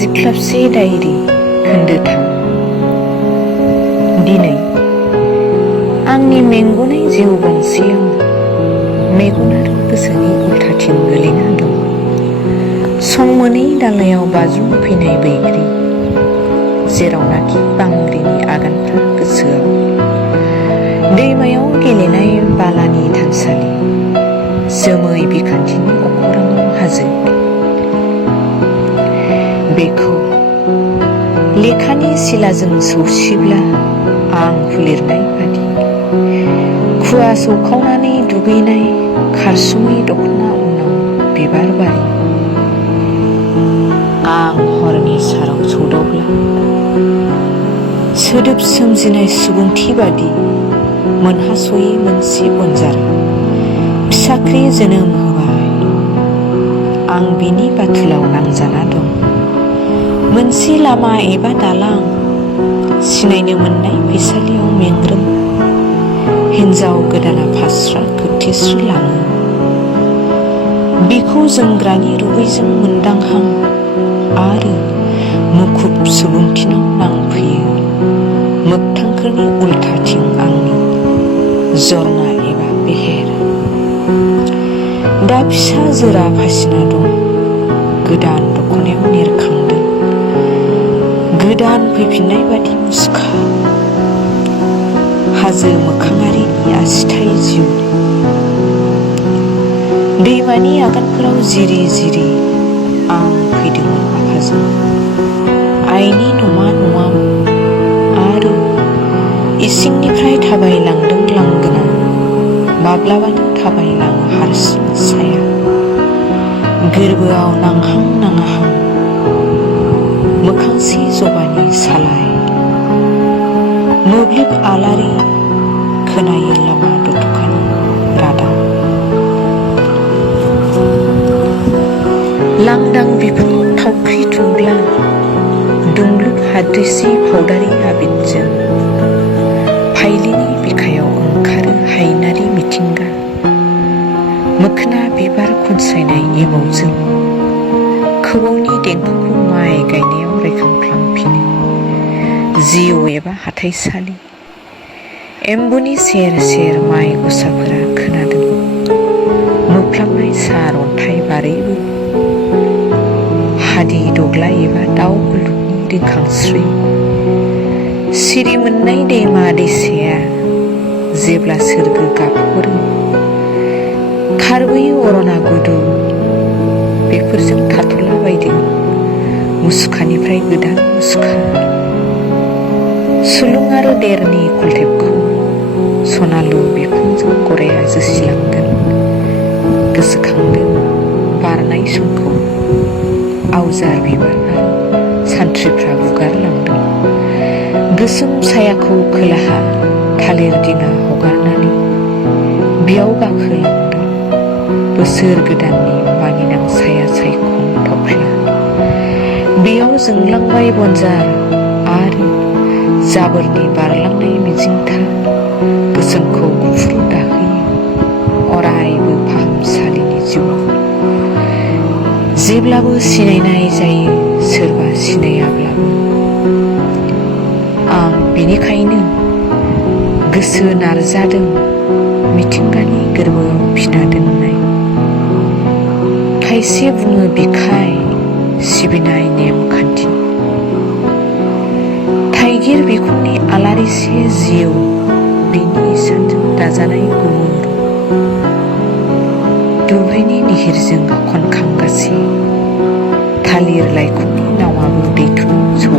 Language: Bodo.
जिख्लाबसे डायरि खोन्दो 3 दिनै आंनि मेंगुनाय जिउ गंसेयाव मेगन आरो गोसोनि उल्थाथिं गोलैना दं। सं मोनै दालायाव बाज्रुम फैनाय बैग्रि, जेरावनाखि बांग्रिनि आगानफ्रा गोसोआव। दैमायाव गेलेनाय बालानि थानसालि, जोमै बिखान्थिनि अखोराङाव हाजो। बेखौ लेखानि सिलाजों सौसिब्ला आं हुलिरनाय बादि खुवा सौखावनानै दुगैनाय खारसुमै दखना उनाव बिबार बारि। आं हरनि साराव सौदावब्ला सोदोब सोमजिनाय सुबुंथि बादि मोनहासयै मोनसे बनजार फिसाख्रि जोनोम होबाय। आं बिनि बाथुलाव नांजाना दं। मोनसे लामा एबा दालां, सिनायनो मोननाय फैसालियाव मेंग्रोम हिन्जाव गोदाना फास्रा खोबथेस्रोलाङो। बिखौ जोमग्रानि रुगैजों मोनदांहां आरो मुखुब सुबुंथिनाव नांफैयो मोगथांखोरनि उल्थाथिं आंनि जरना एबा बेहेर। दा फिसा जोरा फासिना दं, गोदान दखनायाव नेरखांदों गोदान फैफिननाय बादि मुसुखा। हाजो मोखाङारिनि आसिथाइ जिउ। दैमानि आगानफोराव जिरि जिरि आं फैदोंमोन आफाजों आइनि न'मा न'आव आरो इसिंनिफ्राय थाबायलांदों लांगोना। माब्लाबानो थाबायलाङो हारसिं साया, गोरबोआव नांहां नाङाहां मोखांसे जबानि सालाय। मोब्लिब आलारि खोनायो लामा दथखानि रादाब। लांदां बिफाङाव थावख्रि थुनब्ला दुंब्लुब हाद्रिसि फावदारि आबिदजों फाइलिनि बिखायाव ओंखारो हायनारि मिथिंगा। मोखोना बिबार खनसायनाय एमावजों खौवौनि देंखोखौ माइ गायनायाव रायखांफ्लांफिनो जिउ एबा हाथाइसालि। एम्बुनि सेर सेर माइ गसाफोरा खोनादों मोफ्लामनाय सार अन्थाइ बारैबो। हादि दग्ला एबा दाउ गुलुबनि रिंखांस्रि। सिरि मोननाय दैमा दैसाया जेब्ला सोरगो गाबहरो खारबोयो अरना गुदु। बेफोरजों थाथ'ला बायदों मुसुखानिफ्राय गोदान मुसुखा। सुलुं आरो देरनि खलथेबखौ सनालु बिखुंजों गराया जोसिलांगोन। गोसोखांदों बारनाय समखौ आवजार बिबारा सानथ्रिफ्रा बुगारलांदों। गोसोम सायाखौ खोलाहा थालिर दिङा हगारनानै बेयाव गाखोलांदों बोसोर गोदाननि मानिनां साया सायखं थफ्ला। बेयाव जोंलांबाय बनजार आरो जाबोरनि बारलांनाय मिजिंथा गोसोमखौ गुफुर दाहोयो अरायबो फाहामसालिनि जिउआव। जेब्लाबो सिनायनाय जायो सोरबा सिनायाब्लाबो। आं बेनिखायनो गोसो नारजादों मिथिंगानि गोरबोआव फिना दोननाय। खायसे बुङो बिखाय सिबिनाय नेमखान्थि। थाइगिर बिखुंनि आलारिसे जिउ बिनि इसानजों दाजानाय गुमुर। दुब्रिनि निहिरजों खनखांगासे थालिर लाइखंनि नावाबो दैथुन सौ